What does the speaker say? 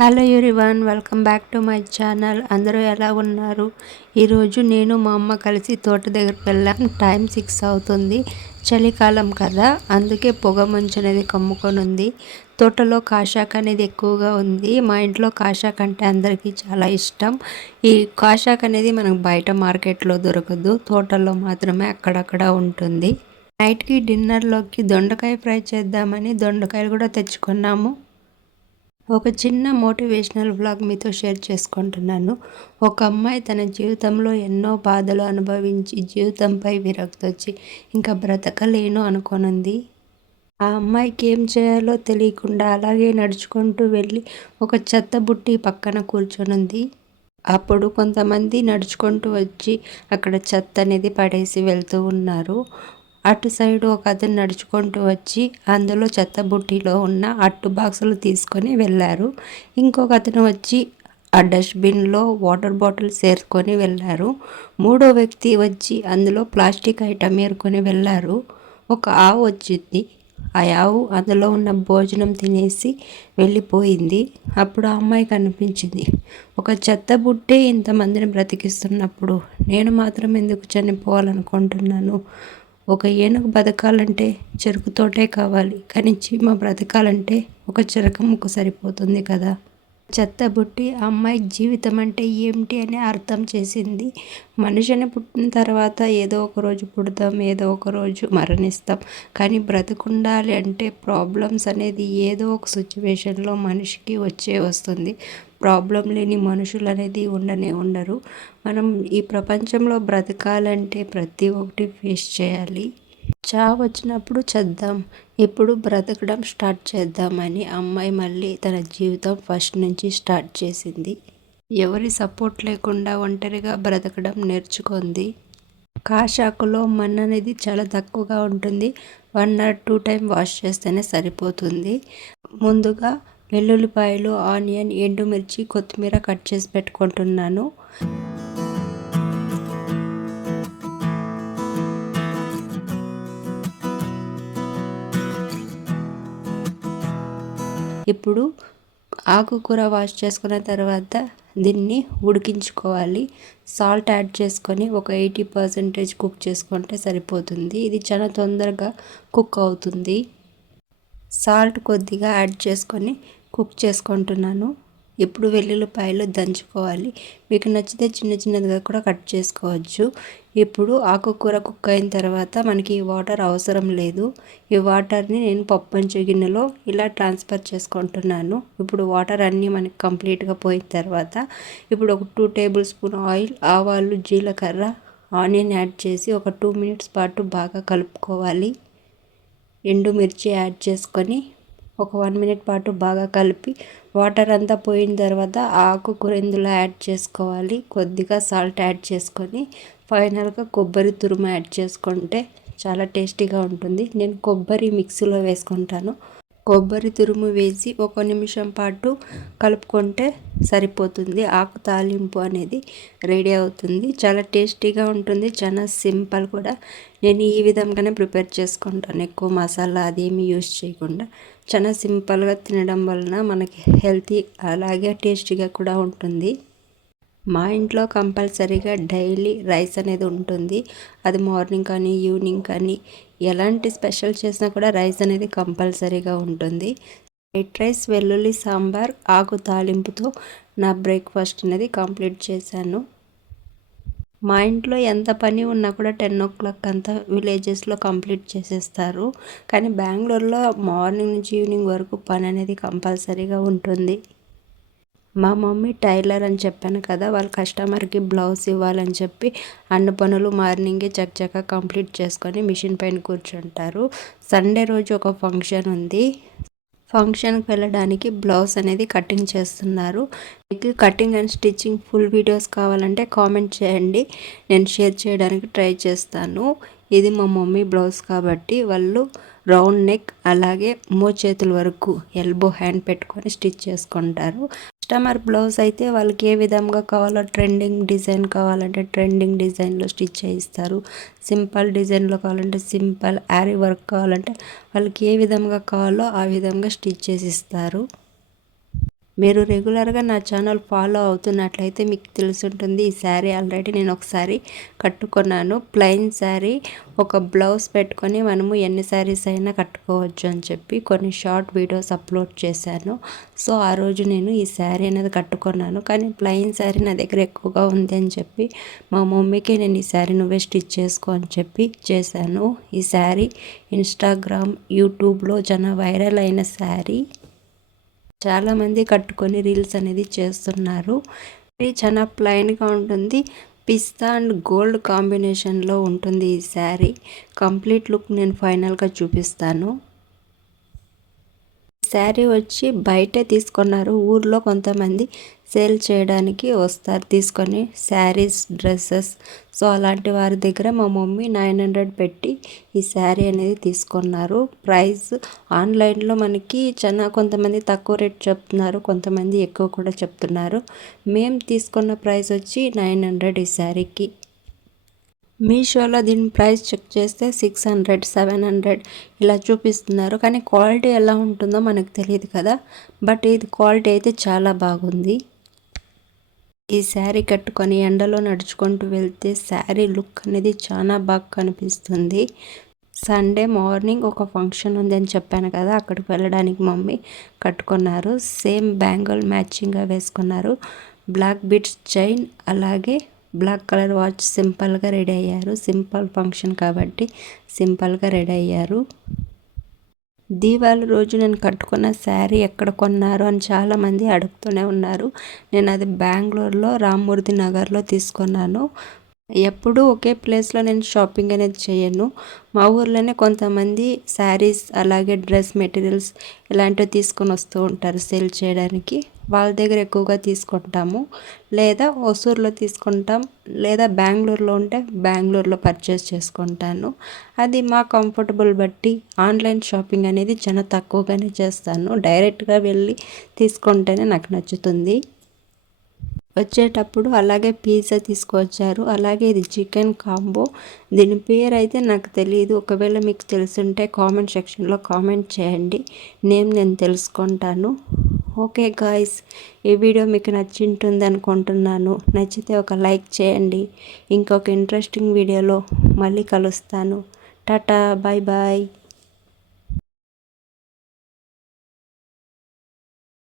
Hello one welcome back to my channel అందరూ ఎలా ఉన్నారు? ఈరోజు నేను మా అమ్మ కలిసి తోట దగ్గరికి వెళ్ళాం. టైం సిక్స్ అవుతుంది. చలికాలం కదా. అందుకే పొగ మంచు అనేది కమ్ముకొని ఉంది తోటలో కాషాక్ అనేది ఎక్కువగా ఉంది. మా ఇంట్లో కాషాక్ అంటే అందరికీ చాలా ఇష్టం. ఈ కాషాక్ అనేది మనకు బయట మార్కెట్లో దొరకదు. తోటలో మాత్రమే అక్కడక్కడ ఉంటుంది. నైట్కి డిన్నర్లోకి దొండకాయ ఫ్రై చేద్దామని దొండకాయలు కూడా తెచ్చుకున్నాము. ఒక చిన్న మోటివేషనల్ వ్లాగ్ మీతో షేర్ చేసుకుంటున్నాను. ఒక అమ్మాయి తన జీవితంలో ఎన్నో బాధలు అనుభవించి జీవితంపై విరక్తి వచ్చి ఇంకా బ్రతకలేను అనుకోనుంది. ఆ అమ్మాయికి ఏం చేయాలో తెలియకుండా అలాగే నడుచుకుంటూ వెళ్ళి ఒక చెత్త బుట్టి పక్కన కూర్చొనుంది. అప్పుడు కొంతమంది నడుచుకుంటూ వచ్చి అక్కడ చెత్త అనేది పడేసి వెళ్తూ ఉన్నారు. అటు సైడ్ ఒక అతను నడుచుకుంటూ వచ్చి అందులో చెత్త బుట్టిలో ఉన్న అట్టు బాక్సులు తీసుకొని వెళ్ళారు. ఇంకొక అతను వచ్చి ఆ డస్ట్బిన్లో వాటర్ బాటిల్ చేరుకొని వెళ్ళారు. మూడో వ్యక్తి వచ్చి అందులో ప్లాస్టిక్ ఐటమ్ ఏరుకొని వెళ్ళారు. ఒక ఆవు వచ్చింది. ఆ ఆవు అందులో ఉన్న భోజనం తినేసి వెళ్ళిపోయింది. అప్పుడు ఆ అమ్మాయి కనిపించింది. ఒక చెత్త బుట్టే ఇంతమందిని బ్రతికిస్తున్నప్పుడు నేను మాత్రం ఎందుకు చనిపోవాలనుకుంటున్నాను? ఒక ఏనుగు బతకాలంటే చెరుకు తోటే కావాలి. కానీ చీమ బ్రతకాలంటే ఒక చెరక ముక్క సరిపోతుంది కదా. చెత్తబుట్టి అమ్మాయి జీవితం అంటే ఏమిటి అని అర్థం చేసింది. మనిషిని పుట్టిన తర్వాత ఏదో ఒక రోజు పుడతాం ఏదో ఒక రోజు మరణిస్తాం. కానీ బ్రతుకుండాలి అంటే ప్రాబ్లమ్స్ అనేది ఏదో ఒక సిచ్యువేషన్లో మనిషికి వచ్చే వస్తుంది. ప్రాబ్లం లేని మనుషులు అనేది ఉండనే ఉండరు. మనం ఈ ప్రపంచంలో బ్రతకాలంటే ప్రతి ఒక్కటి ఫేస్ చేయాలి. చావు వచ్చినప్పుడు చేద్దాం ఇప్పుడు బ్రతకడం స్టార్ట్ చేద్దామని అమ్మాయి మళ్ళీ తన జీవితం ఫస్ట్ నుంచి స్టార్ట్ చేసింది. ఎవరి సపోర్ట్ లేకుండా ఒంటరిగా బ్రతకడం నేర్చుకుంది. కాషాకులో మన్ను అనేది చాలా తక్కువగా ఉంటుంది. One or two time wash చేస్తేనే సరిపోతుంది. ముందుగా వెల్లుల్లిపాయలు ఆనియన్ ఎండుమిర్చి కొత్తిమీర కట్ చేసి పెట్టుకుంటున్నాను. ఇప్పుడు ఆకుకూర వాష్ చేసుకున్న తర్వాత దీన్ని ఉడికించుకోవాలి. సాల్ట్ యాడ్ చేసుకొని ఒక ఎయిటీ పర్సెంటేజ్ కుక్ చేసుకుంటే సరిపోతుంది. ఇది చాలా తొందరగా కుక్ అవుతుంది. సాల్ట్ కొద్దిగా యాడ్ చేసుకొని కుక్ చేసుకుంటున్నాను. ఎప్పుడు వెల్లుల్లిపాయలు దంచుకోవాలి. మీకు నచ్చితే చిన్న చిన్నదిగా కూడా కట్ చేసుకోవచ్చు. ఇప్పుడు ఆకుకూర కుక్ అయిన తర్వాత మనకి ఈ వాటర్ అవసరం లేదు. ఈ వాటర్ని నేను పప్పంచు గిన్నెలో ఇలా ట్రాన్స్ఫర్ చేసుకుంటున్నాను. ఇప్పుడు వాటర్ అన్నీ మనకి కంప్లీట్గా పోయిన తర్వాత ఇప్పుడు ఒక టూ టేబుల్ స్పూన్ ఆయిల్ ఆవాలు జీలకర్ర ఆనియన్ యాడ్ చేసి ఒక టూ మినిట్స్ పాటు బాగా కలుపుకోవాలి. ఎండుమిర్చి యాడ్ చేసుకొని ఒక వన్ మినిట్ పాటు బాగా కలిపి వాటర్ అంతా పోయిన తర్వాత ఆకుకూర ఇందులో యాడ్ చేసుకోవాలి. కొద్దిగా సాల్ట్ యాడ్ చేసుకొని ఫైనల్గా కొబ్బరి తురుము యాడ్ చేసుకుంటే చాలా టేస్టీగా ఉంటుంది. నేను కొబ్బరి మిక్సీలో వేసుకుంటాను. కొబ్బరి తురుము వేసి ఒక నిమిషం పాటు కలుపుకుంటే సరిపోతుంది. ఆకు తాలింపు అనేది రెడీ అవుతుంది. చాలా టేస్టీగా ఉంటుంది. చాలా సింపుల్ కూడా. నేను ఈ విధంగానే ప్రిపేర్ చేసుకుంటాను. ఎక్కువ మసాలా అదేమి యూజ్ చేయకుండా. చాలా సింపుల్గా తినడం వలన మనకి హెల్తీ అలాగే టేస్టీగా కూడా ఉంటుంది. మా ఇంట్లో కంపల్సరీగా డైలీ రైస్ అనేది ఉంటుంది. అది మార్నింగ్ కానీ ఈవినింగ్ కానీ ఎలాంటి స్పెషల్ చేసినా కూడా రైస్ అనేది కంపల్సరీగా ఉంటుంది. వైట్ రైస్ వెల్లుల్లి సాంబార్ ఆకు తాలింపుతో నా బ్రేక్ఫాస్ట్ అనేది కంప్లీట్ చేశాను. మా ఇంట్లో ఎంత పని ఉన్నా కూడా టెన్ ఓ క్లాక్ అంతా విలేజెస్లో కంప్లీట్ చేసేస్తారు. కానీ బెంగళూరులో మార్నింగ్ నుంచి ఈవినింగ్ వరకు పని అనేది కంపల్సరీగా ఉంటుంది. మా మమ్మీ టైలర్ అని చెప్పాను కదా వాళ్ళ కస్టమర్కి బ్లౌజ్ ఇవ్వాలని చెప్పి అన్ని పనులు మార్నింగే చక్కచక్క కంప్లీట్ చేసుకొని మిషన్ పైన కూర్చుంటారు. సండే రోజు ఒక ఫంక్షన్ ఉంది. ఫంక్షన్కి వెళ్ళడానికి బ్లౌజ్ అనేది కటింగ్ చేస్తున్నారు. మీకు cutting and stitching full videos కావాలంటే కామెంట్ చేయండి. నేను షేర్ చేయడానికి ట్రై చేస్తాను. ఇది మా మమ్మీ బ్లౌజ్ కాబట్టి వాళ్ళు రౌండ్ నెక్ అలాగే మోచేతుల వరకు ఎల్బో హ్యాండ్ పెట్టుకొని స్టిచ్ చేసుకుంటారు. కస్టమర్ బ్లౌజ్ అయితే వాళ్ళకి ఏ విధంగా కావాలో ట్రెండింగ్ డిజైన్ కావాలంటే ట్రెండింగ్ డిజైన్లో స్టిచ్ చేయిస్తారు. సింపుల్ డిజైన్లో కావాలంటే సింపుల్ యారీ వర్క్ కావాలంటే వాళ్ళకి ఏ విధంగా కావాలో ఆ విధంగా స్టిచ్ చేసి ఇస్తారు మీరు రెగ్యులర్గా నా ఛానల్ ఫాలో అవుతున్నట్లయితే మీకు తెలుసుంటుంది. ఈ శారీ ఆల్రెడీ నేను ఒకసారి కట్టుకున్నాను. ప్లెయిన్ శారీ ఒక బ్లౌజ్ పెట్టుకొని మనము ఎన్ని శారీస్ అయినా కట్టుకోవచ్చు అని చెప్పి కొన్ని షార్ట్ వీడియోస్ అప్లోడ్ చేశాను. సో ఆ రోజు నేను ఈ శారీ అనేది కట్టుకున్నాను. కానీ ప్లెయిన్ శారీ నా దగ్గర ఎక్కువగా ఉంది అని చెప్పి మా మమ్మీకి నేను ఈ శారీ నువ్వే స్టిచ్ చేసుకో అని చెప్పి చేశాను. ఈ శారీ ఇన్స్టాగ్రామ్ యూట్యూబ్లో చాలా వైరల్ అయిన శారీ చాలామంది కట్టుకొని రీల్స్ అనేది చేస్తున్నారు. ఇది చాలా ప్లైన్గా ఉంటుంది. పిస్తా అండ్ గోల్డ్ కాంబినేషన్లో ఉంటుంది ఈ శారీ. కంప్లీట్ లుక్ నేను ఫైనల్గా చూపిస్తాను. శారీ వచ్చి బయటే తీసుకున్నారు. ఊర్లో కొంతమంది సేల్ చేయడానికి వస్తారు. తీసుకొని శారీస్ డ్రెస్సెస్. సో అలాంటి వారి దగ్గర మా మమ్మీ నైన్ హండ్రెడ్ పెట్టి ఈ శారీ అనేది తీసుకున్నారు. ప్రైస్ ఆన్లైన్లో మనకి చాలా కొంతమంది తక్కువ రేట్ చెప్తున్నారు. కొంతమంది ఎక్కువ కూడా చెప్తున్నారు. మేము తీసుకున్న ప్రైస్ వచ్చి నైన్ హండ్రెడ్ ఈ శారీకి. మీషోలో దీని ప్రైస్ చెక్ చేస్తే సిక్స్ హండ్రెడ్ సెవెన్ హండ్రెడ్ ఇలా చూపిస్తున్నారు. కానీ క్వాలిటీ ఎలా ఉంటుందో మనకు తెలియదు కదా. బట్ ఇది క్వాలిటీ అయితే చాలా బాగుంది. ఈ శారీ కట్టుకొని ఎండలో నడుచుకుంటూ వెళ్తే శారీ లుక్ అనేది చాలా బాగా కనిపిస్తుంది. సండే మార్నింగ్ ఒక ఫంక్షన్ ఉంది అని చెప్పాను కదా. అక్కడికి వెళ్ళడానికి మమ్మీ కట్టుకున్నారు. సేమ్ బ్యాంగిల్ మ్యాచింగ్గా వేసుకున్నారు. బ్లాక్ బిట్స్ చైన్ అలాగే బ్లాక్ కలర్ వాచ్ సింపుల్గా రెడీ అయ్యారు. సింపుల్ ఫంక్షన్ కాబట్టి సింపుల్గా రెడీ అయ్యారు. దీపావళి రోజు నేను కట్టుకున్న శారీ ఎక్కడ కొన్నారు అని చాలామంది అడుగుతూనే ఉన్నారు. నేను అది బెంగళూరులో రామ్మూర్తి నగర్లో తీసుకున్నాను. ఎప్పుడూ ఒకే ప్లేస్లో నేను షాపింగ్ అనేది చేయను. మా ఊర్లోనే కొంతమంది శారీస్ అలాగే డ్రెస్ మెటీరియల్స్ ఇలాంటివి తీసుకొని వస్తూ ఉంటారు సేల్ చేయడానికి. వాళ్ళ దగ్గర ఎక్కువగా తీసుకుంటాము. లేదా ఒసూరులో తీసుకుంటాం. లేదా బెంగళూరులో ఉంటే బెంగళూరులో పర్చేస్ చేసుకుంటాను. అది మా కంఫర్టబుల్ బట్టి ఆన్లైన్ షాపింగ్ అనేది చాలా తక్కువగానే చేస్తాను. డైరెక్ట్గా వెళ్ళి తీసుకుంటేనే నాకు నచ్చుతుంది. వచ్చేటప్పుడు అలాగే పిజ్జా తీసుకొచ్చారు. అలాగే ఇది చికెన్ కాంబో దీని పేరు అయితే నాకు తెలియదు ఒకవేళ మీకు తెలుసుంటే కామెంట్ సెక్షన్లో కామెంట్ చేయండి. నేమ్ నేను తెలుసుకుంటాను. ఓకే గాయస్ ఈ వీడియో మీకు నచ్చింటుంది అనుకుంటున్నాను. నచ్చితే ఒక లైక్ చేయండి. ఇంకొక ఇంట్రెస్టింగ్ వీడియోలో మళ్ళీ కలుస్తాను. Tata bye bye